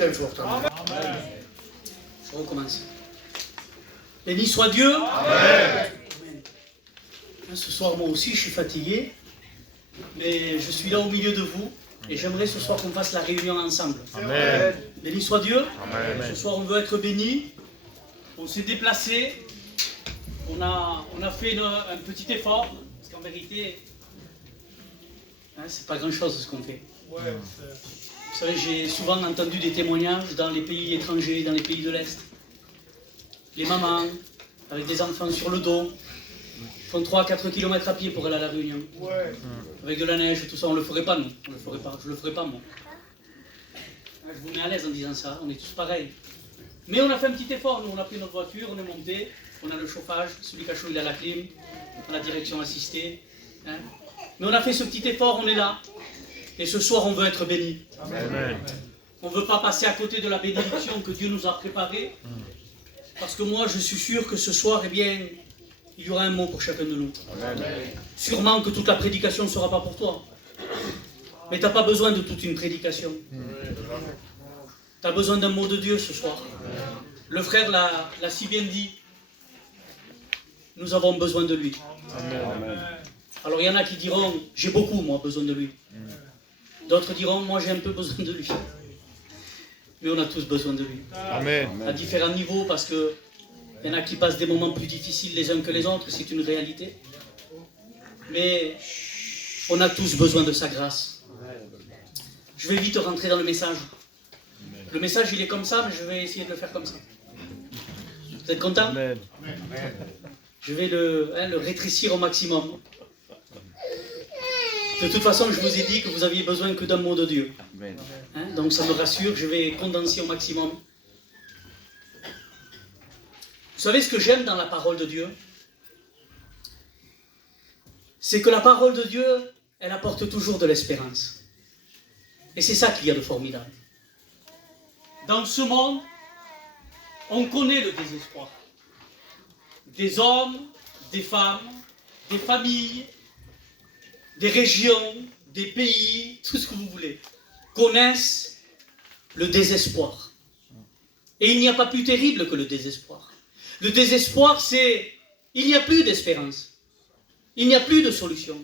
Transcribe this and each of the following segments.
Très fort. Amen. Je recommence. Béni soit Dieu. Amen. Ce soir, moi aussi, je suis fatigué. Mais je suis là au milieu de vous. Et j'aimerais ce soir qu'on fasse la réunion ensemble. Amen. Béni soit Dieu. Amen. Ce soir, on veut être béni. On s'est déplacé. On a fait un petit effort. Parce qu'en vérité, c'est pas grand-chose ce qu'on fait. Vous savez, j'ai souvent entendu des témoignages dans les pays étrangers, dans les pays de l'Est. Les mamans, avec des enfants sur le dos, font 3-4 km à pied pour aller à la réunion. Avec de la neige, tout ça, on ne le ferait pas, nous. On le ferait pas. Je ne le ferais pas, moi. Je vous mets à l'aise en disant ça, on est tous pareils. Mais on a fait un petit effort, nous, on a pris notre voiture, on est monté, on a le chauffage, celui qui a chaud, il a la clim, on a la direction assistée. Mais on a fait ce petit effort, on est là. Et ce soir, on veut être bénis. On ne veut pas passer à côté de la bénédiction que Dieu nous a préparée. Parce que moi, je suis sûr que ce soir, eh bien, il y aura un mot pour chacun de nous. Sûrement que toute la prédication ne sera pas pour toi. Mais tu n'as pas besoin de toute une prédication. Tu as besoin d'un mot de Dieu ce soir. Le frère l'a si bien dit. Nous avons besoin de lui. Alors il y en a qui diront, j'ai beaucoup, moi, besoin de lui. D'autres diront, moi, j'ai un peu besoin de lui. Mais on a tous besoin de lui. Amen. À différents niveaux, parce que il y en a qui passent des moments plus difficiles les uns que les autres, c'est une réalité. Mais on a tous besoin de sa grâce. Je vais vite rentrer dans le message. Le message, il est comme ça, mais je vais essayer de le faire comme ça. Vous êtes contents? Amen. Je vais le rétrécir au maximum. De toute façon, je vous ai dit que vous aviez besoin que d'un mot de Dieu. Donc ça me rassure, je vais condenser au maximum. Vous savez ce que j'aime dans la parole de Dieu? C'est que la parole de Dieu, elle apporte toujours de l'espérance. Et c'est ça qu'il y a de formidable. Dans ce monde, on connaît le désespoir. Des hommes, des femmes, des familles, des régions, des pays, tout ce que vous voulez, connaissent le désespoir. Et il n'y a pas plus terrible que le désespoir. Le désespoir, c'est, il n'y a plus d'espérance. Il n'y a plus de solution.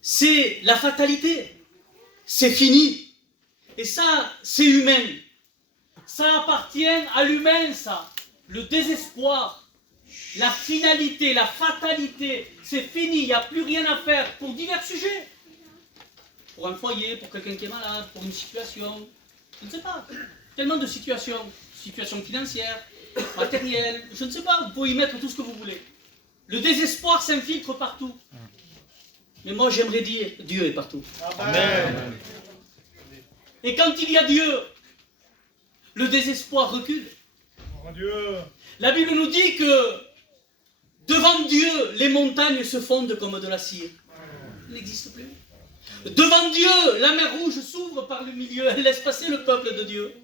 C'est la fatalité. C'est fini. Et ça, c'est humain. Ça appartient à l'humain, ça. Le désespoir. La finalité, la fatalité, c'est fini, il n'y a plus rien à faire pour divers sujets. Pour un foyer, pour quelqu'un qui est malade, pour une situation, je ne sais pas, tellement de situations, situations financières, matérielles, je ne sais pas, vous pouvez y mettre tout ce que vous voulez. Le désespoir s'infiltre partout. Mais moi j'aimerais dire, Dieu est partout. Amen. Et quand il y a Dieu, le désespoir recule. La Bible nous dit que devant Dieu, les montagnes se fondent comme de la cire. Il n'existe plus. Devant Dieu, la mer Rouge s'ouvre par le milieu. Elle laisse passer le peuple de Dieu.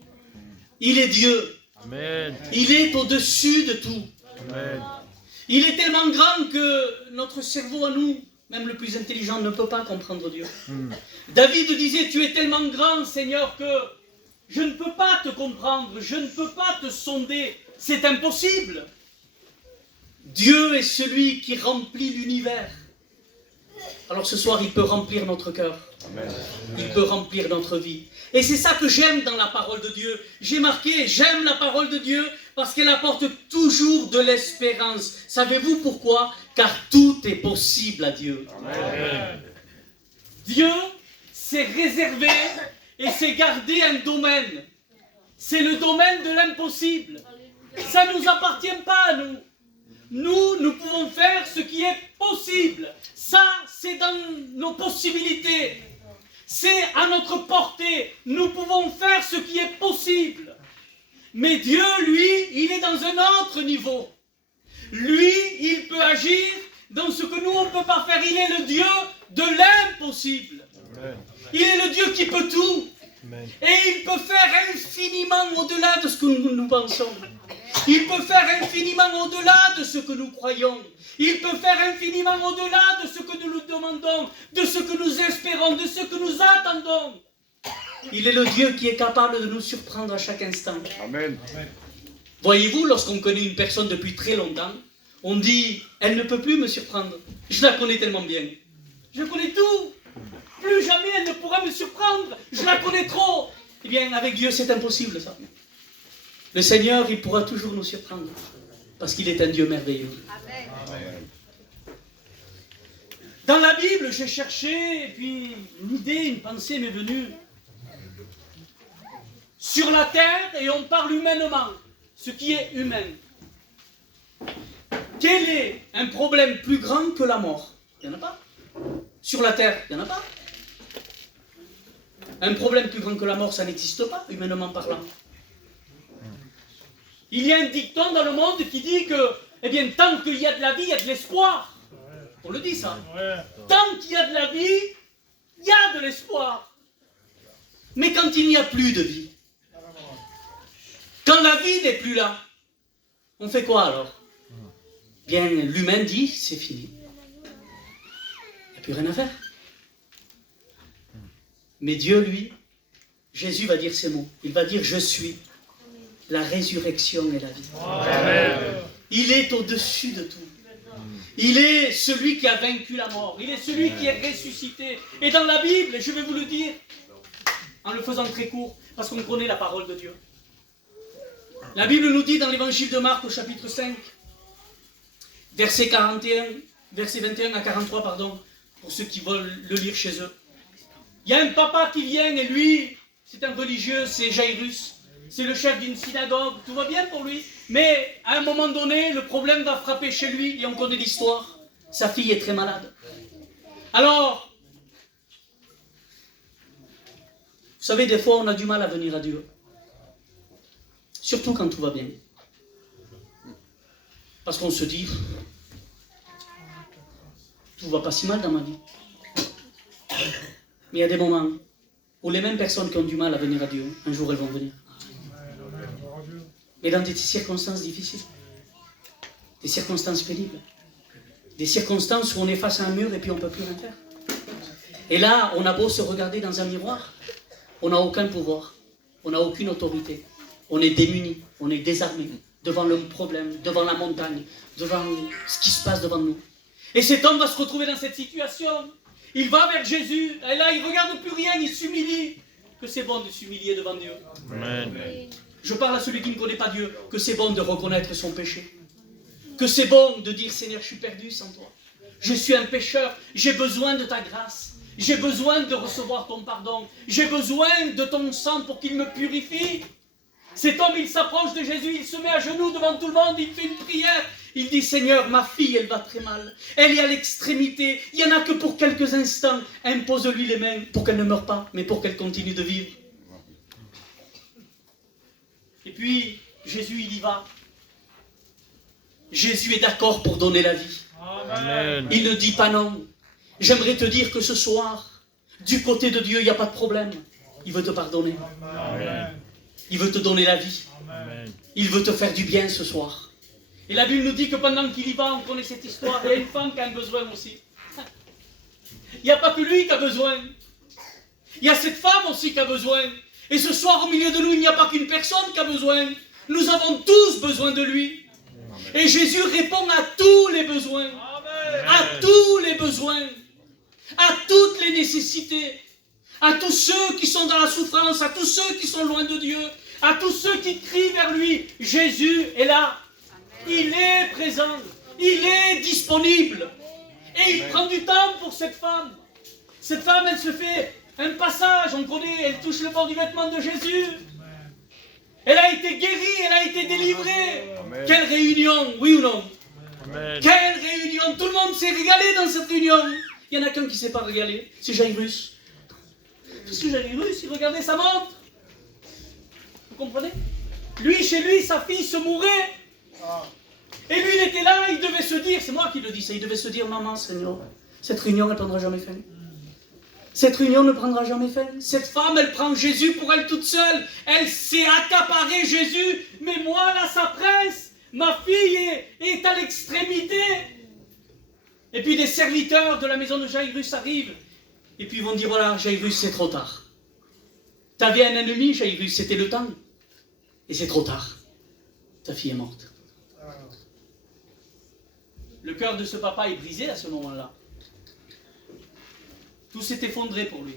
Il est Dieu. Amen. Il est au-dessus de tout. Amen. Il est tellement grand que notre cerveau à nous, même le plus intelligent, ne peut pas comprendre Dieu. David disait, tu es tellement grand, Seigneur, que je ne peux pas te comprendre, je ne peux pas te sonder. C'est impossible. Dieu est celui qui remplit l'univers. Alors ce soir, il peut remplir notre cœur. Il peut remplir notre vie. Et c'est ça que j'aime dans la parole de Dieu. J'ai marqué, j'aime la parole de Dieu parce qu'elle apporte toujours de l'espérance. Savez-vous pourquoi? Car tout est possible à Dieu. Amen. Dieu s'est réservé et s'est gardé un domaine. C'est le domaine de l'impossible. Ça ne nous appartient pas à nous. Nous pouvons faire ce qui est possible. Ça, c'est dans nos possibilités. C'est à notre portée. Nous pouvons faire ce qui est possible. Mais Dieu, lui, il est dans un autre niveau. Lui, il peut agir dans ce que nous, on ne peut pas faire. Il est le Dieu de l'impossible. Il est le Dieu qui peut tout. Amen. Et il peut faire infiniment au-delà de ce que nous pensons. Il peut faire infiniment au-delà de ce que nous croyons. Il peut faire infiniment au-delà de ce que nous lui demandons, de ce que nous espérons, de ce que nous attendons. Il est le Dieu qui est capable de nous surprendre à chaque instant. Amen. Voyez-vous, lorsqu'on connaît une personne depuis très longtemps, on dit, elle ne peut plus me surprendre. Je la connais tellement bien. Je connais tout. Plus jamais elle ne pourra me surprendre. Je la connais trop. Eh bien, avec Dieu, c'est impossible, ça. Le Seigneur, il pourra toujours nous surprendre. Parce qu'il est un Dieu merveilleux. Amen. Dans la Bible, j'ai cherché, et puis une idée, une pensée m'est venue. Sur la terre, et on parle humainement, ce qui est humain. Quel est un problème plus grand que la mort? Il n'y en a pas. Sur la terre, il n'y en a pas. Un problème plus grand que la mort, ça n'existe pas, humainement parlant. Il y a un dicton dans le monde qui dit que, eh bien, tant qu'il y a de la vie, il y a de l'espoir. On le dit ça. Tant qu'il y a de la vie, il y a de l'espoir. Mais quand il n'y a plus de vie, quand la vie n'est plus là, on fait quoi alors? Bien, l'humain dit, c'est fini. Il n'y a plus rien à faire. Mais Dieu, lui, Jésus va dire ces mots. Il va dire, je suis la résurrection et la vie. Amen. Il est au-dessus de tout. Il est celui qui a vaincu la mort. Il est celui qui est ressuscité. Et dans la Bible, je vais vous le dire, en le faisant très court, parce qu'on connaît la parole de Dieu. La Bible nous dit dans l'évangile de Marc au chapitre 5, verset 41, verset 21 à 43, pardon, pour ceux qui veulent le lire chez eux. Il y a un papa qui vient et lui, c'est un religieux, c'est Jairus. C'est le chef d'une synagogue, tout va bien pour lui. Mais à un moment donné, le problème va frapper chez lui et on connaît l'histoire. Sa fille est très malade. Alors, vous savez, des fois on a du mal à venir à Dieu. Surtout quand tout va bien. Parce qu'on se dit, tout va pas si mal dans ma vie. Mais il y a des moments où les mêmes personnes qui ont du mal à venir à Dieu, un jour elles vont venir. Mais dans des circonstances difficiles, des circonstances pénibles, des circonstances où on est face à un mur et puis on ne peut plus rien faire. Et là, on a beau se regarder dans un miroir, on n'a aucun pouvoir, on n'a aucune autorité, on est démunis, on est désarmés devant le problème, devant la montagne, devant ce qui se passe devant nous. Et cet homme va se retrouver dans cette situation. Il va vers Jésus, et là il ne regarde plus rien, il s'humilie. Que c'est bon de s'humilier devant Dieu. Amen. Je parle à celui qui ne connaît pas Dieu, que c'est bon de reconnaître son péché. Que c'est bon de dire, Seigneur, je suis perdu sans toi. Je suis un pécheur, j'ai besoin de ta grâce. J'ai besoin de recevoir ton pardon. J'ai besoin de ton sang pour qu'il me purifie. Cet homme, il s'approche de Jésus, il se met à genoux devant tout le monde, il fait une prière. Il dit, Seigneur, ma fille, elle va très mal. Elle est à l'extrémité. Il n'y en a que pour quelques instants. Impose-lui les mains pour qu'elle ne meure pas, mais pour qu'elle continue de vivre. Et puis, Jésus, il y va. Jésus est d'accord pour donner la vie. Amen. Il ne dit pas non. J'aimerais te dire que ce soir, du côté de Dieu, il n'y a pas de problème. Il veut te pardonner. Amen. Il veut te donner la vie. Amen. Il veut te faire du bien ce soir. Et la Bible nous dit que pendant qu'il y va, on connaît cette histoire, il y a une femme qui a un besoin aussi. Il n'y a pas que lui qui a besoin. Il y a cette femme aussi qui a besoin. Et ce soir, au milieu de nous, il n'y a pas qu'une personne qui a besoin. Nous avons tous besoin de lui. Et Jésus répond à tous les besoins. À tous les besoins. À toutes les nécessités. À tous ceux qui sont dans la souffrance. À tous ceux qui sont loin de Dieu. À tous ceux qui crient vers lui. Jésus est là. Il est présent. Il est disponible. Et il prend du temps pour cette femme. Cette femme, elle se fait un passage. On connaît, elle touche le bord du vêtement de Jésus. Elle a été guérie, elle a été délivrée. Amen. Quelle réunion, oui ou non? Amen. Quelle réunion! Tout le monde s'est régalé dans cette réunion. Il y en a qu'un qui ne s'est pas régalé, c'est Jairus. Parce que Jairus, il regardait sa montre. Vous comprenez? Lui, chez lui, sa fille se mourait. Et lui, il était là, il devait se dire, c'est moi qui le dis ça, il devait se dire, maman, Seigneur, cette réunion ne prendra jamais fin. Cette réunion ne prendra jamais fin. Cette femme, elle prend Jésus pour elle toute seule. Elle s'est accaparée Jésus. Mais moi, là, ça presse. Ma fille est à l'extrémité. Et puis des serviteurs de la maison de Jairus arrivent. Et puis ils vont dire, voilà, Jairus, c'est trop tard. Tu avais un ennemi, Jairus, c'était le temps. Et c'est trop tard. Ta fille est morte. Le cœur de ce papa est brisé à ce moment-là. Tout s'est effondré pour lui.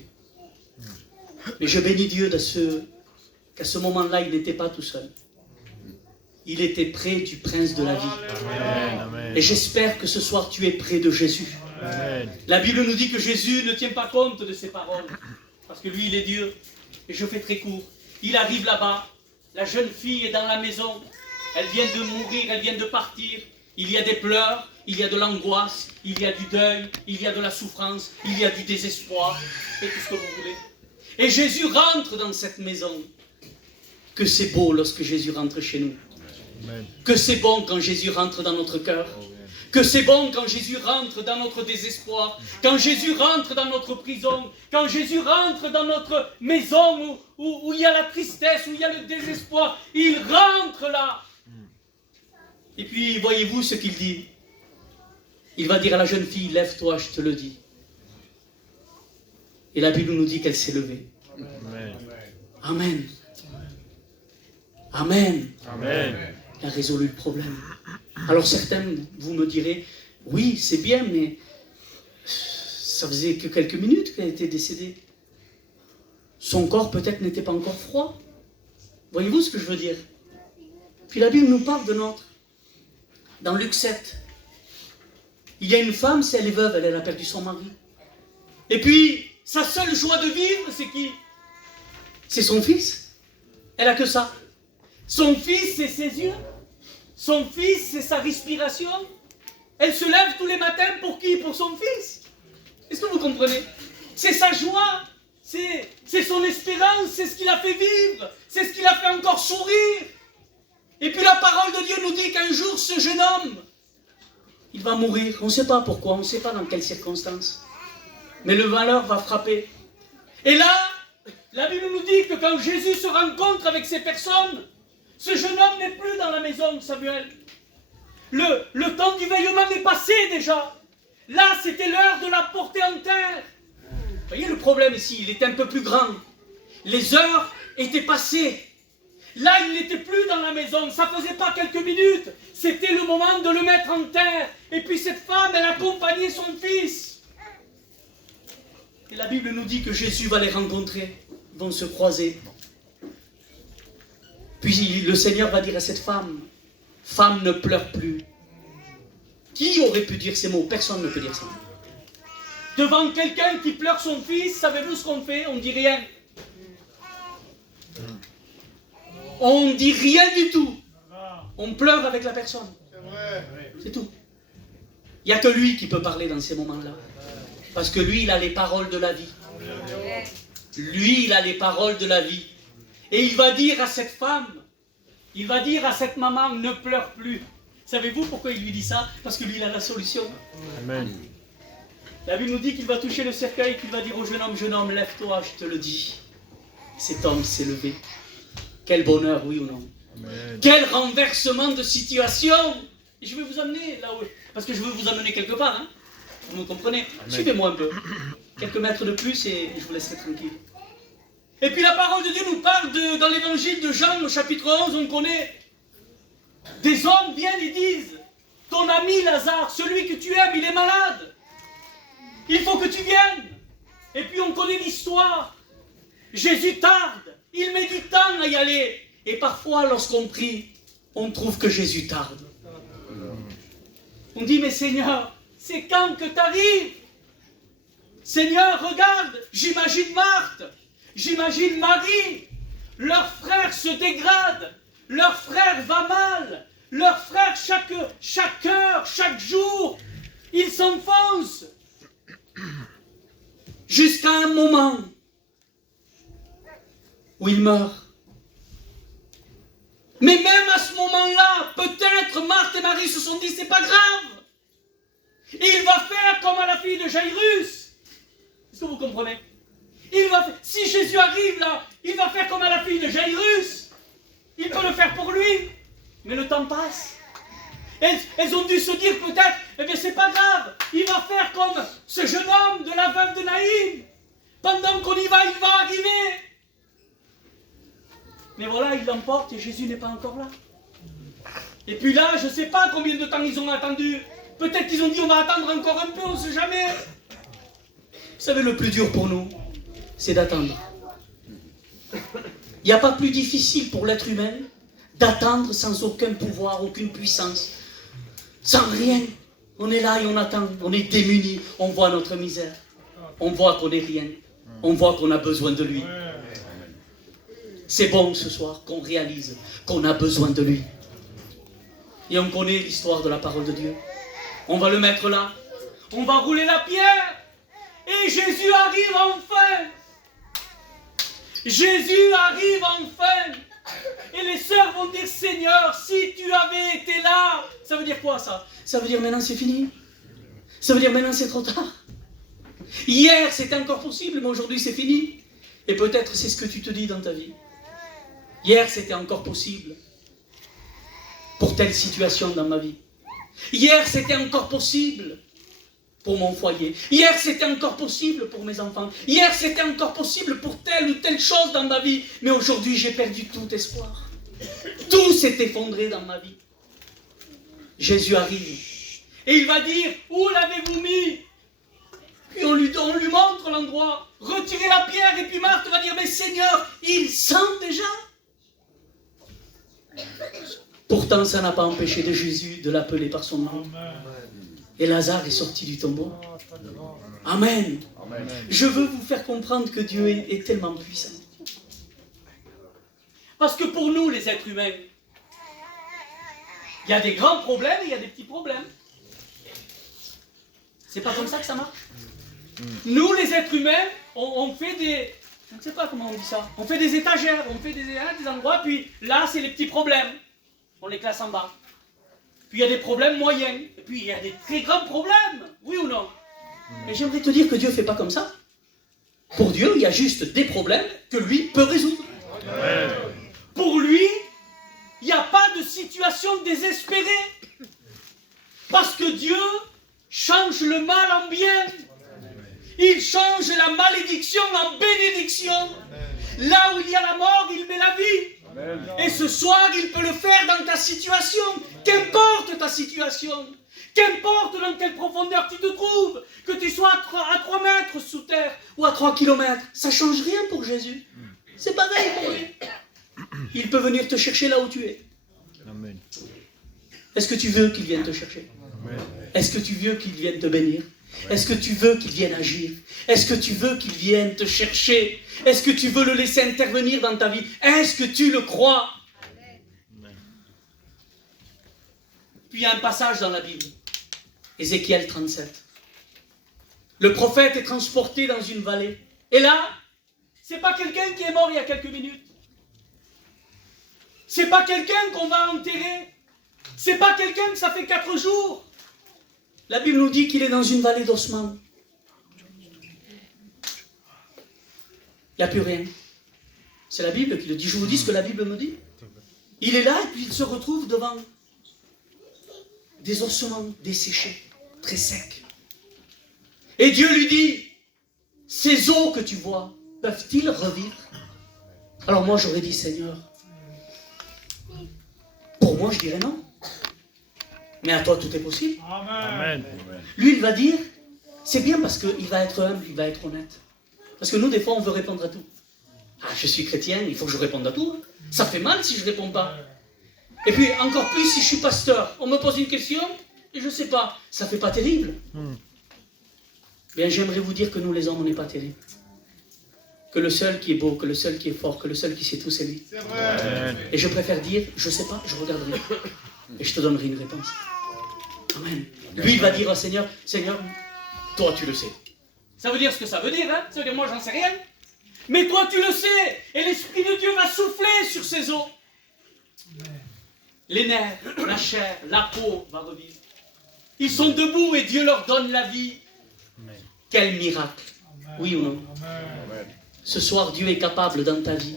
Mais je bénis Dieu qu'à ce moment-là, il n'était pas tout seul. Il était près du prince de la vie. Amen. Amen. Et j'espère que ce soir, tu es près de Jésus. Amen. La Bible nous dit que Jésus ne tient pas compte de ses paroles. Parce que lui, il est Dieu. Et je fais très court. Il arrive là-bas. La jeune fille est dans la maison. Elle vient de mourir, elle vient de partir. Il y a des pleurs, il y a de l'angoisse, il y a du deuil, il y a de la souffrance, il y a du désespoir, et tout ce que vous voulez. Et Jésus rentre dans cette maison. Que c'est beau lorsque Jésus rentre chez nous. Amen. Que c'est bon quand Jésus rentre dans notre cœur. Que c'est bon quand Jésus rentre dans notre désespoir. Quand Jésus rentre dans notre prison. Quand Jésus rentre dans notre maison où il y a la tristesse, où il y a le désespoir. Il rentre là. Et puis, voyez-vous ce qu'il dit. Il va dire à la jeune fille, lève-toi, je te le dis. Et la Bible nous dit qu'elle s'est levée. Amen. Amen. Amen. Amen. Il a résolu le problème. Alors certains, vous me direz, oui, c'est bien, mais ça faisait que quelques minutes qu'elle était décédée. Son corps peut-être n'était pas encore froid. Voyez-vous ce que je veux dire? Puis la Bible nous parle de notre. Dans Luc 7, il y a une femme, si elle est veuve, elle a perdu son mari. Et puis, sa seule joie de vivre, c'est qui? C'est son fils. Elle a que ça. Son fils, c'est ses yeux. Son fils, c'est sa respiration. Elle se lève tous les matins pour qui? Pour son fils. Est-ce que vous comprenez? C'est sa joie. C'est son espérance. C'est ce qui l'a fait vivre. C'est ce qui l'a fait encore sourire. Et puis la parole de Dieu nous dit qu'un jour, ce jeune homme, il va mourir. On ne sait pas pourquoi, on ne sait pas dans quelles circonstances. Mais le malheur va frapper. Et là, la Bible nous dit que quand Jésus se rencontre avec ces personnes, ce jeune homme n'est plus dans la maison de Samuel. Le temps du veillement est passé déjà. Là, c'était l'heure de la porter en terre. Vous voyez le problème ici, il était un peu plus grand. Les heures étaient passées. Là, il n'était plus dans la maison, ça ne faisait pas quelques minutes. C'était le moment de le mettre en terre. Et puis cette femme, elle accompagnait son fils. Et la Bible nous dit que Jésus va les rencontrer, ils vont se croiser. Puis le Seigneur va dire à cette femme, femme ne pleure plus. Qui aurait pu dire ces mots? Personne ne peut dire ça. Devant quelqu'un qui pleure son fils, savez-vous ce qu'on fait? On ne dit rien. On ne dit rien du tout. On pleure avec la personne. C'est tout. Il n'y a que lui qui peut parler dans ces moments-là. Parce que lui, il a les paroles de la vie. Lui, il a les paroles de la vie. Et il va dire à cette femme, il va dire à cette maman, ne pleure plus. Savez-vous pourquoi il lui dit ça? Parce que lui, il a la solution. Amen. La Bible nous dit qu'il va toucher le cercueil, qu'il va dire au jeune homme, lève-toi, je te le dis. Cet homme s'est levé. Quel bonheur, oui ou non? Amen. Quel renversement de situation! Et je vais vous amener là où... Parce que je veux vous amener quelque part, hein? Vous me comprenez? Suivez-moi un peu. Quelques mètres de plus et je vous laisserai tranquille. Et puis la parole de Dieu nous parle dans l'évangile de Jean, au chapitre 11, on connaît. Des hommes viennent et disent, ton ami Lazare, celui que tu aimes, il est malade. Il faut que tu viennes. Et puis on connaît l'histoire. Jésus tarde. Il met du temps à y aller. Et parfois, lorsqu'on prie, on trouve que Jésus tarde. On dit, mais Seigneur, c'est quand que tu arrives? Seigneur, regarde, j'imagine Marthe, j'imagine Marie. Leur frère se dégrade, leur frère va mal, leur frère chaque heure, chaque jour, il s'enfonce. Jusqu'à un moment où il meurt. Mais même à ce moment-là, peut-être Marthe et Marie se sont dit, c'est pas grave. Et il va faire comme à la fille de Jairus. Est-ce que vous comprenez? Si Jésus arrive là, il va faire comme à la fille de Jairus. Il peut le faire pour lui. Mais le temps passe. Elles ont dû se dire peut-être, eh bien c'est pas grave. Il va faire comme ce jeune homme de la veuve de Naïm. Pendant qu'on y va, il va arriver. Mais voilà, il l'emporte et Jésus n'est pas encore là. Et puis là, je ne sais pas combien de temps ils ont attendu. Peut-être qu'ils ont dit on va attendre encore un peu, on ne sait jamais. Vous savez, le plus dur pour nous, c'est d'attendre. Il n'y a pas plus difficile pour l'être humain d'attendre sans aucun pouvoir, aucune puissance, sans rien. On est là et on attend, on est démunis, on voit notre misère, on voit qu'on n'est rien, on voit qu'on a besoin de lui. C'est bon ce soir qu'on réalise qu'on a besoin de lui. Et on connaît l'histoire de la parole de Dieu. On va le mettre là, on va rouler la pierre, et Jésus arrive enfin. Jésus arrive enfin. Et les sœurs vont dire, Seigneur, si tu avais été là. Ça veut dire quoi ça? Ça veut dire maintenant c'est fini. Ça veut dire maintenant c'est trop tard. Hier c'était encore possible, mais aujourd'hui c'est fini. Et peut-être c'est ce que tu te dis dans ta vie. Hier c'était encore possible pour telle situation dans ma vie. Hier c'était encore possible pour mon foyer. Hier c'était encore possible pour mes enfants. Hier c'était encore possible pour telle ou telle chose dans ma vie. Mais aujourd'hui j'ai perdu tout espoir. Tout s'est effondré dans ma vie. Jésus arrive. Et il va dire, où l'avez-vous mis? Puis on lui montre l'endroit. Retirez la pierre. Et puis Marthe va dire, mais Seigneur, il sent déjà. Pourtant ça n'a pas empêché de Jésus de l'appeler par son nom. Et Lazare est sorti du tombeau. Amen. Amen. Je veux vous faire comprendre que Dieu est tellement puissant. Parce que pour nous, les êtres humains, il y a des grands problèmes et il y a des petits problèmes. C'est pas comme ça que ça marche. Nous, les êtres humains, on fait des... Je ne sais pas comment on dit ça. On fait des étagères, on fait des endroits, puis là, c'est les petits problèmes. On les classe en bas. Puis il y a des problèmes moyens. Et puis il y a des très grands problèmes. Oui ou non? Mais j'aimerais te dire que Dieu ne fait pas comme ça. Pour Dieu, il y a juste des problèmes que lui peut résoudre. Ouais. Pour lui, il n'y a pas de situation désespérée. Parce que Dieu change le mal en bien. Il change la malédiction en bénédiction. Là où il y a la mort, il met la vie. Et ce soir, il peut le faire dans ta situation. Qu'importe ta situation. Qu'importe dans quelle profondeur tu te trouves. Que tu sois à 3 mètres sous terre ou à 3 kilomètres. Ça ne change rien pour Jésus. C'est pareil pour lui. Il peut venir te chercher là où tu es. Amen. Est-ce que tu veux qu'il vienne te chercher? Amen. Est-ce que tu veux qu'il vienne te bénir? Est-ce que tu veux qu'il vienne agir? Est-ce que tu veux qu'il vienne te chercher? Est-ce que tu veux le laisser intervenir dans ta vie? Est-ce que tu le crois? Amen. Puis il y a un passage dans la Bible, Ézéchiel 37. Le prophète est transporté dans une vallée. Et là, c'est pas quelqu'un qui est mort il y a quelques minutes. C'est pas quelqu'un qu'on va enterrer. C'est pas quelqu'un que ça fait 4 jours. La Bible nous dit qu'il est dans une vallée d'ossements. Il n'y a plus rien. C'est la Bible qui le dit. Je vous dis ce que la Bible me dit. Il est là et puis il se retrouve devant des ossements desséchés, très secs. Et Dieu lui dit, ces os que tu vois, peuvent-ils revivre? Alors moi j'aurais dit, Seigneur, pour moi je dirais non. Mais à toi tout est possible. Amen. Lui il va dire, c'est bien parce qu'il va être humble, il va être honnête. Parce que nous des fois on veut répondre à tout. Ah je suis chrétien, il faut que je réponde à tout. Ça fait mal si je ne réponds pas. Et puis encore plus si je suis pasteur. On me pose une question et je ne sais pas. Ça ne fait pas terrible. Bien j'aimerais vous dire que nous les hommes on n'est pas terribles. Que le seul qui est beau, que le seul qui est fort, que le seul qui sait tout c'est lui. C'est vrai. Et je préfère dire, je ne sais pas, je regarderai. Et je te donnerai une réponse. Amen. Lui, il va dire au Seigneur, Seigneur, toi tu le sais. Ça veut dire ce que ça veut dire, hein? Ça veut dire moi j'en sais rien. Mais toi tu le sais. Et l'Esprit de Dieu va souffler sur ces os. Les nerfs, la chair, la peau va revivre. Ils sont debout et Dieu leur donne la vie. Quel miracle. Oui ou non? Ce soir, Dieu est capable dans ta vie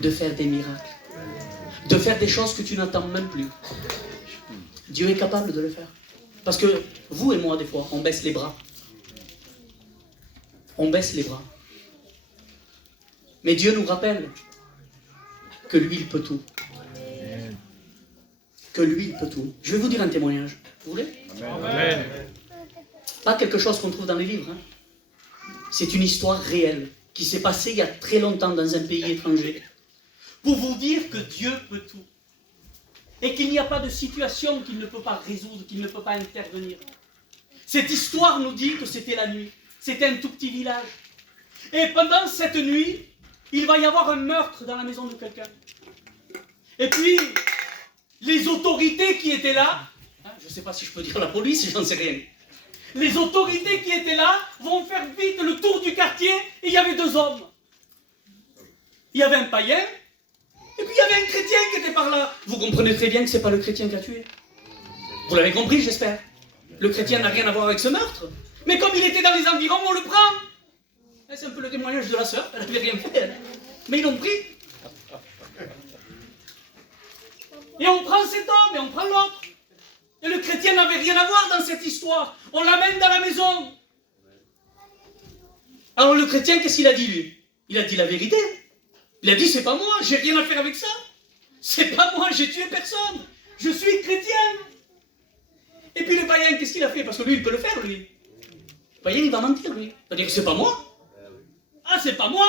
de faire des miracles. De faire des choses que tu n'entends même plus. Dieu est capable de le faire. Parce que vous et moi, des fois, on baisse les bras. On baisse les bras. Mais Dieu nous rappelle que lui, il peut tout. Amen. Que lui, il peut tout. Je vais vous dire un témoignage. Vous voulez? Amen. Pas quelque chose qu'on trouve dans les livres. Hein. C'est une histoire réelle qui s'est passée il y a très longtemps dans un pays étranger. Pour vous dire que Dieu peut tout. Et qu'il n'y a pas de situation qu'il ne peut pas résoudre, qu'il ne peut pas intervenir. Cette histoire nous dit que c'était la nuit. C'était un tout petit village. Et pendant cette nuit, il va y avoir un meurtre dans la maison de quelqu'un. Et puis, les autorités qui étaient là, hein, je ne sais pas si je peux dire la police, j'en sais rien. Les autorités qui étaient là vont faire vite le tour du quartier et il y avait 2 hommes. Il y avait un païen et puis il y avait un chrétien qui était par là. Vous comprenez très bien que ce n'est pas le chrétien qui a tué. Vous l'avez compris, j'espère. Le chrétien n'a rien à voir avec ce meurtre. Mais comme il était dans les environs, on le prend. C'est un peu le témoignage de la sœur, elle n'avait rien fait. Elle. Mais ils l'ont pris. Et on prend cet homme et on prend l'autre. Et le chrétien n'avait rien à voir dans cette histoire. On l'amène dans la maison. Alors le chrétien, qu'est-ce qu'il a dit lui? Il a dit la vérité. Il a dit, c'est pas moi, j'ai rien à faire avec ça. C'est pas moi, j'ai tué personne. Je suis chrétien. Et puis le païen, qu'est-ce qu'il a fait? Parce que lui, il peut le faire, lui. Le païen, il va mentir, lui. Il va dire, c'est pas moi. Ah, c'est pas moi.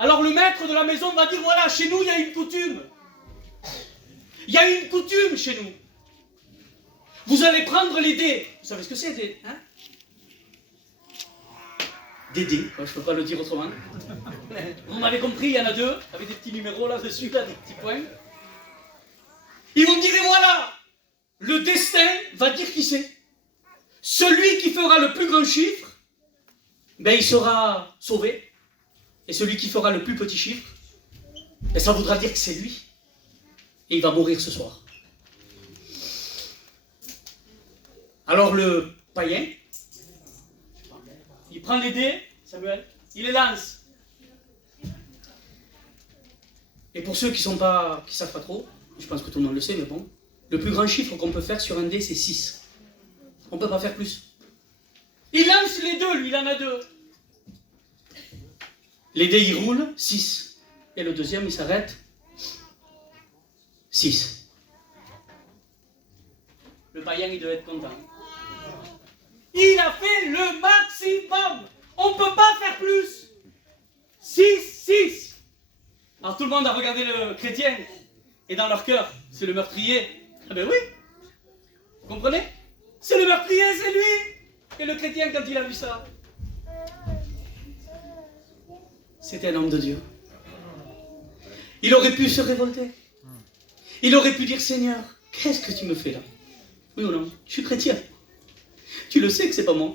Alors le maître de la maison va dire, voilà, chez nous, il y a une coutume. Il y a une coutume chez nous. Vous allez prendre les dés. Vous savez ce que c'est, des, hein? Des dés, je ne peux pas le dire autrement. Vous m'avez compris, il y en a 2, avec des petits numéros là-dessus, là, des petits points. Ils vont dire, et voilà, le destin va dire qui c'est. Celui qui fera le plus grand chiffre, ben, il sera sauvé. Et celui qui fera le plus petit chiffre, ben, ça voudra dire que c'est lui. Et il va mourir ce soir. Alors le païen, il prend les dés, Samuel, il les lance. Et pour ceux qui savent pas trop, je pense que tout le monde le sait, mais bon, le plus grand chiffre qu'on peut faire sur un dé, c'est 6. On ne peut pas faire plus. Il lance les 2, lui, il en a 2. Les dés, ils roulent, 6. Et le deuxième, il s'arrête, 6. Le païen, il devait être content. Il a fait le maximum. On ne peut pas faire plus. 6. Alors tout le monde a regardé le chrétien. Et dans leur cœur, c'est le meurtrier. Ah ben oui. Vous comprenez? C'est le meurtrier, c'est lui. Et le chrétien, quand il a vu ça, c'était un homme de Dieu. Il aurait pu se révolter. Il aurait pu dire, Seigneur, qu'est-ce que tu me fais là? Oui ou non? Je suis chrétien. Tu le sais que c'est pas moi.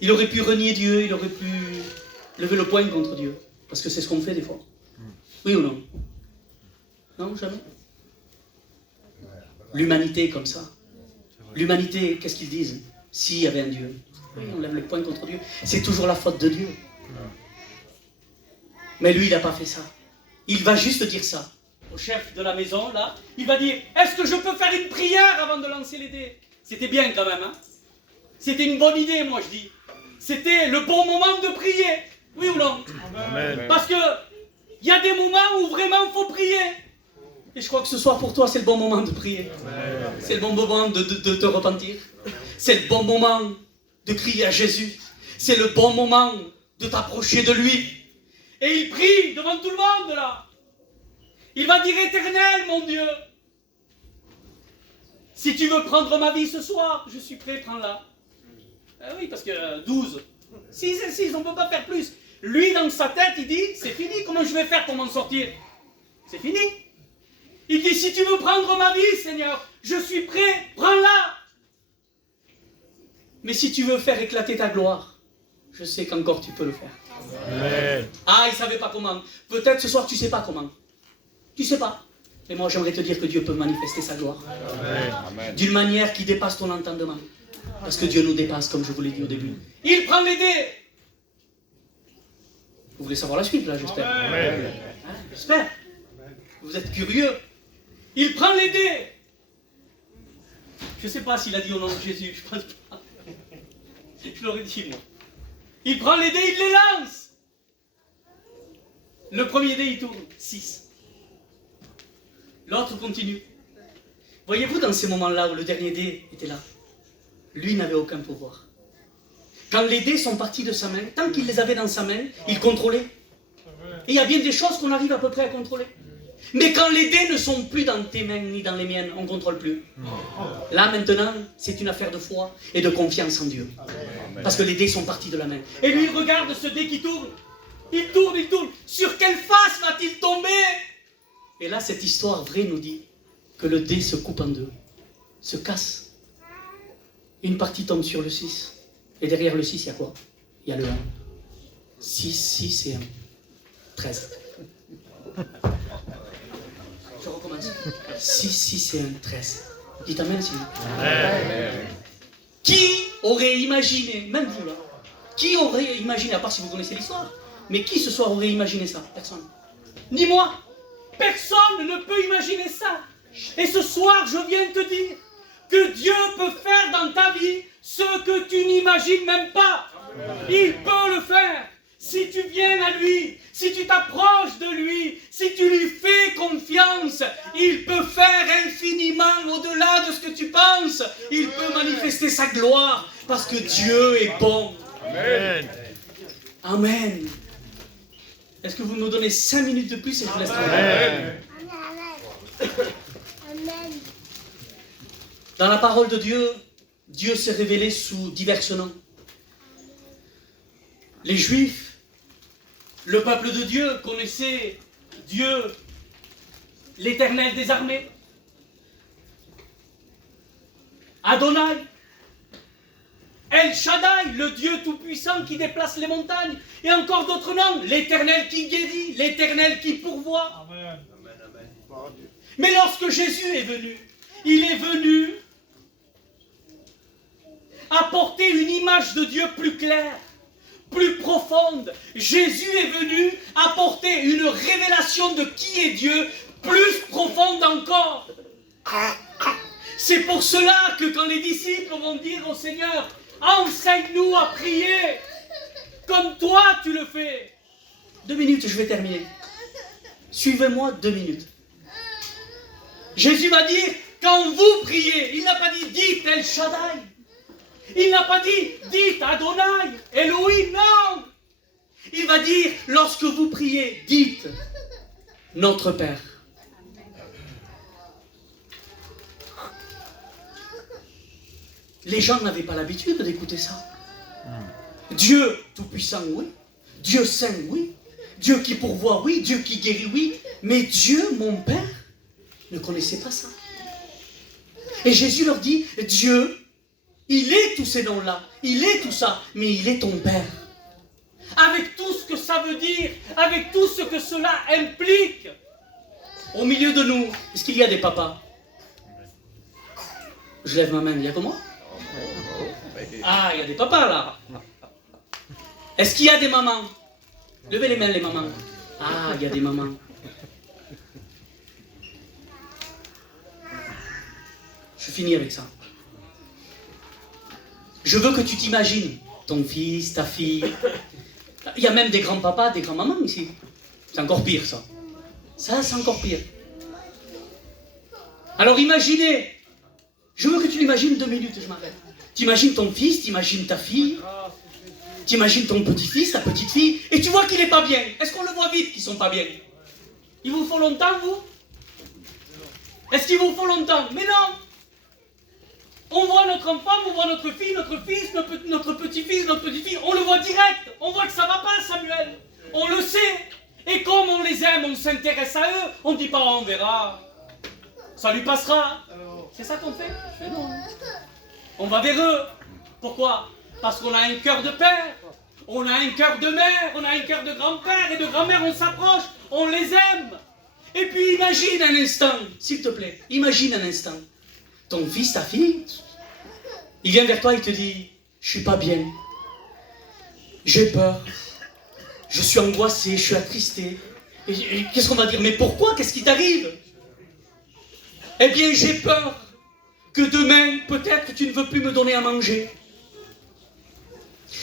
Il aurait pu renier Dieu, il aurait pu lever le poing contre Dieu. Parce que c'est ce qu'on fait des fois. Oui ou non? Non, jamais. L'humanité est comme ça. L'humanité, qu'est-ce qu'ils disent? S'il y avait un Dieu. Oui, on lève le poing contre Dieu. C'est toujours la faute de Dieu. Mais lui, il n'a pas fait ça. Il va juste dire ça. Au chef de la maison, là, il va dire, est-ce que je peux faire une prière avant de lancer les dés? C'était bien quand même, hein? C'était une bonne idée, moi je dis. C'était le bon moment de prier. Oui ou non? Amen. Parce que il y a des moments où vraiment il faut prier. Et je crois que ce soir pour toi, c'est le bon moment de prier. C'est le bon moment de te repentir. C'est le bon moment de crier à Jésus. C'est le bon moment de t'approcher de lui. Et il prie devant tout le monde là. Il va dire, Éternel, mon Dieu, si tu veux prendre ma vie ce soir, je suis prêt, prends-la. Oui, parce que 12. 6 et 6, on ne peut pas faire plus. Lui, dans sa tête, il dit, c'est fini, comment je vais faire pour m'en sortir? C'est fini. Il dit, si tu veux prendre ma vie, Seigneur, je suis prêt, prends-la. Mais si tu veux faire éclater ta gloire, je sais qu'encore tu peux le faire. Amen. Ah, il ne savait pas comment. Peut-être ce soir, tu ne sais pas comment. Tu ne sais pas. Mais moi, j'aimerais te dire que Dieu peut manifester sa gloire. Amen. D'une manière qui dépasse ton entendement. Parce que Dieu nous dépasse, comme je vous l'ai dit au début. Il prend les dés. Vous voulez savoir la suite, là, j'espère. Amen. Hein, j'espère. Vous êtes curieux. Il prend les dés. Je ne sais pas s'il a dit au nom de Jésus. Je pense pas. Je l'aurais dit, moi. Il prend les dés, il les lance. Le premier dé, il tourne. 6. L'autre continue. Voyez-vous, dans ces moments-là où le dernier dé était là, lui n'avait aucun pouvoir. Quand les dés sont partis de sa main, tant qu'il les avait dans sa main, il contrôlait. Et il y a bien des choses qu'on arrive à peu près à contrôler. Mais quand les dés ne sont plus dans tes mains ni dans les miennes, on ne contrôle plus. Là maintenant, c'est une affaire de foi et de confiance en Dieu. Parce que les dés sont partis de la main. Et lui, il regarde ce dé qui tourne. Il tourne, il tourne. Sur quelle face va-t-il tomber? Et là, cette histoire vraie nous dit que le dé se coupe en deux, se casse. Une partie tombe sur le 6. Et derrière le 6, il y a quoi? Il y a le 1. 6, 6 et 1. 13. Je recommence. 6, 6 et 1, 13. Dites amen, s'il vous plaît. Qui aurait imaginé, même vous là, qui aurait imaginé, à part si vous connaissez l'histoire, mais qui ce soir aurait imaginé ça? Personne. Ni moi. Personne ne peut imaginer ça. Et ce soir, je viens te dire que Dieu peut faire dans ta vie ce que tu n'imagines même pas. Il peut le faire. Si tu viens à lui, si tu t'approches de lui, si tu lui fais confiance, il peut faire infiniment au-delà de ce que tu penses. Il peut manifester sa gloire parce que Dieu est bon. Amen. Amen. Est-ce que vous me donnez 5 minutes de plus et je vous laisse tranquille? Amen. Dans la parole de Dieu, Dieu s'est révélé sous divers noms. Les Juifs, le peuple de Dieu connaissait Dieu, l'Éternel des armées. Adonai, El Shaddai, le Dieu tout-puissant qui déplace les montagnes, et encore d'autres noms, l'Éternel qui guérit, l'Éternel qui pourvoit. Amen. Mais lorsque Jésus est venu, il est venu apporter une image de Dieu plus claire, plus profonde. Jésus est venu apporter une révélation de qui est Dieu plus profonde encore. C'est pour cela que quand les disciples vont dire au Seigneur, enseigne-nous à prier comme toi tu le fais. 2 minutes, je vais terminer. Suivez-moi 2 minutes. Jésus va dire, quand vous priez, il n'a pas dit, dites El Shaddai. Il n'a pas dit, dites Adonai, Elohim, non. Il va dire, lorsque vous priez, dites notre Père. Les gens n'avaient pas l'habitude d'écouter ça. Dieu tout-puissant, oui. Dieu saint, oui. Dieu qui pourvoit, oui. Dieu qui guérit, oui. Mais Dieu, mon Père, ne connaissait pas ça. Et Jésus leur dit, Dieu, il est tous ces noms-là, il est tout ça, mais il est ton Père. Avec tout ce que ça veut dire, avec tout ce que cela implique. Au milieu de nous, est-ce qu'il y a des papas? Je lève ma main, il y a que moi? Ah, il y a des papas là. Est-ce qu'il y a des mamans? Levez les mains les mamans. Ah, il y a des mamans. Je finis avec ça. Je veux que tu t'imagines ton fils, ta fille. Il y a même des grands-papas, des grands-mamans ici. C'est encore pire ça. Ça, c'est encore pire. Alors imaginez. Je veux que tu l'imagines 2 minutes, je m'arrête. T'imagines ton fils, t'imagines ta fille. T'imagines ton petit-fils, ta petite-fille. Et tu vois qu'il n'est pas bien. Est-ce qu'on le voit vite qu'ils ne sont pas bien? Il vous faut longtemps, vous? Est-ce qu'il vous faut longtemps? Mais non. On voit notre enfant, on voit notre fille, notre fils, notre petit-fils, notre petite-fille. On le voit direct. On voit que ça ne va pas, Samuel. On le sait. Et comme on les aime, on s'intéresse à eux. On ne dit pas, on verra. Ça lui passera. C'est ça qu'on fait? Mais non. On va vers eux. Pourquoi? Parce qu'on a un cœur de père. On a un cœur de mère. On a un cœur de grand-père et de grand-mère. On s'approche. On les aime. Et puis imagine un instant, s'il te plaît. Imagine un instant. Ton fils, ta fille, il vient vers toi, il te dit, je suis pas bien, j'ai peur, je suis angoissé, je suis attristé. Et qu'est-ce qu'on va dire? Mais pourquoi? Qu'est-ce qui t'arrive? Eh bien, j'ai peur que demain, peut-être, tu ne veux plus me donner à manger.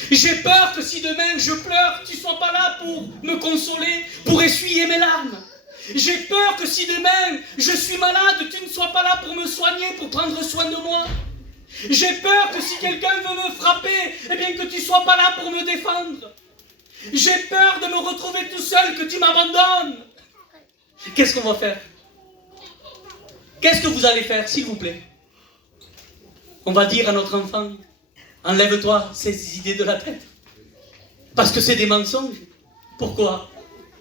J'ai peur que si demain je pleure, tu ne sois pas là pour me consoler, pour essuyer mes larmes. J'ai peur que si demain je suis malade, tu ne sois pas là pour me soigner, pour prendre soin de moi. J'ai peur que si quelqu'un veut me frapper, eh bien que tu ne sois pas là pour me défendre. J'ai peur de me retrouver tout seul, que tu m'abandonnes. Qu'est-ce qu'on va faire? Qu'est-ce que vous allez faire, s'il vous plaît? On va dire à notre enfant, enlève-toi ces idées de la tête. Parce que c'est des mensonges. Pourquoi?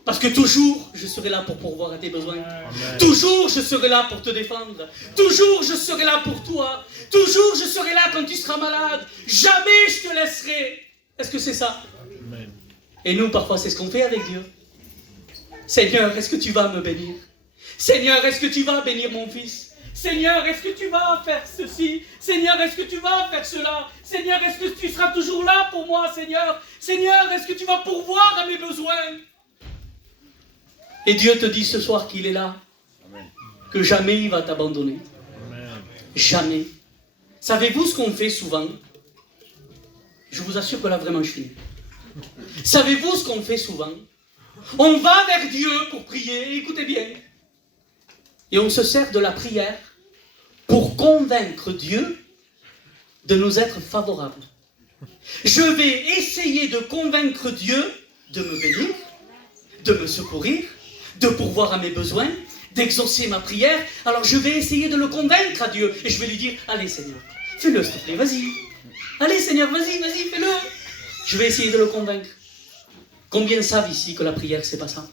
Parce que toujours, je serai là pour pourvoir à tes besoins. Amen. Toujours, je serai là pour te défendre. Toujours, je serai là pour toi. Toujours, je serai là quand tu seras malade. Jamais je te laisserai. Est-ce que c'est ça? Amen. Et nous, parfois, c'est ce qu'on fait avec Dieu. Seigneur, est-ce que tu vas me bénir? Seigneur, est-ce que tu vas bénir mon fils? Seigneur, est-ce que tu vas faire ceci? Seigneur, est-ce que tu vas faire cela? Seigneur, est-ce que tu seras toujours là pour moi, Seigneur? Seigneur, est-ce que tu vas pourvoir à mes besoins? Et Dieu te dit ce soir qu'il est là. Amen. Que jamais il va t'abandonner. Amen. Jamais. Savez-vous ce qu'on fait souvent? Je vous assure que là vraiment je suis. Savez-vous ce qu'on fait souvent? On va vers Dieu pour prier, écoutez bien. Et on se sert de la prière pour convaincre Dieu de nous être favorable. Je vais essayer de convaincre Dieu de me bénir, de me secourir, de pourvoir à mes besoins, d'exaucer ma prière. Alors je vais essayer de le convaincre à Dieu. Et je vais lui dire, allez Seigneur, fais-le s'il te plaît, vas-y. Allez Seigneur, vas-y, fais-le. Je vais essayer de le convaincre. Combien savent ici que la prière, c'est pas ça?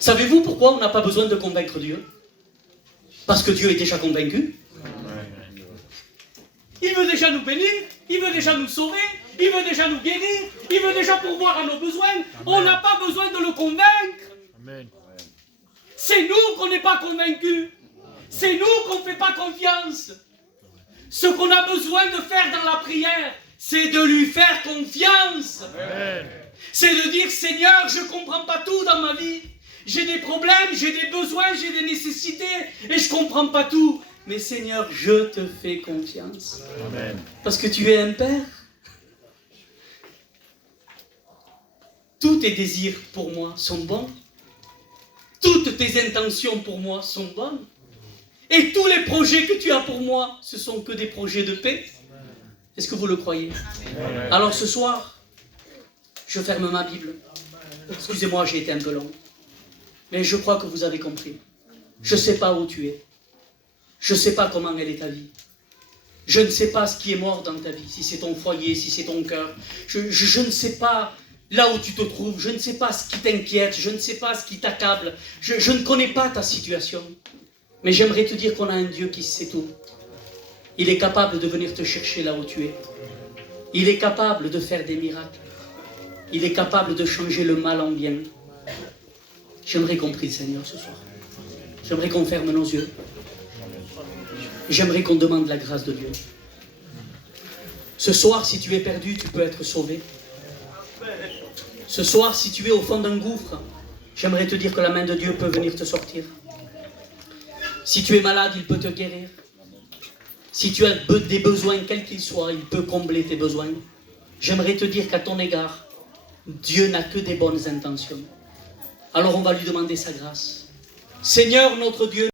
Savez-vous pourquoi on n'a pas besoin de convaincre Dieu? Parce que Dieu est déjà convaincu. Il veut déjà nous bénir, il veut déjà nous sauver, il veut déjà nous guérir, il veut déjà pourvoir à nos besoins. Amen. On n'a pas besoin de le convaincre. Amen. C'est nous qu'on n'est pas convaincus. C'est nous qu'on ne fait pas confiance. Ce qu'on a besoin de faire dans la prière, c'est de lui faire confiance. Amen. C'est de dire, Seigneur, je ne comprends pas tout dans ma vie. J'ai des problèmes, j'ai des besoins, j'ai des nécessités, et je ne comprends pas tout. Mais Seigneur, je te fais confiance. Amen. Parce que tu es un Père. Tous tes désirs pour moi sont bons. Toutes tes intentions pour moi sont bonnes. Et tous les projets que tu as pour moi, ce sont que des projets de paix. Est-ce que vous le croyez? Amen. Alors ce soir, je ferme ma Bible. Excusez-moi, j'ai été un peu long. Mais je crois que vous avez compris. Je ne sais pas où tu es. Je ne sais pas comment elle est ta vie. Je ne sais pas ce qui est mort dans ta vie. Si c'est ton foyer, si c'est ton cœur. Je ne sais pas là où tu te trouves. Je ne sais pas ce qui t'inquiète. Je ne sais pas ce qui t'accable. Je ne connais pas ta situation. Mais j'aimerais te dire qu'on a un Dieu qui sait tout. Il est capable de venir te chercher là où tu es. Il est capable de faire des miracles. Il est capable de changer le mal en bien. J'aimerais qu'on prie le Seigneur ce soir. J'aimerais qu'on ferme nos yeux. J'aimerais qu'on demande la grâce de Dieu. Ce soir, si tu es perdu, tu peux être sauvé. Ce soir, si tu es au fond d'un gouffre, j'aimerais te dire que la main de Dieu peut venir te sortir. Si tu es malade, il peut te guérir. Si tu as des besoins, quels qu'ils soient, il peut combler tes besoins. J'aimerais te dire qu'à ton égard, Dieu n'a que des bonnes intentions. Alors on va lui demander sa grâce. Seigneur notre Dieu,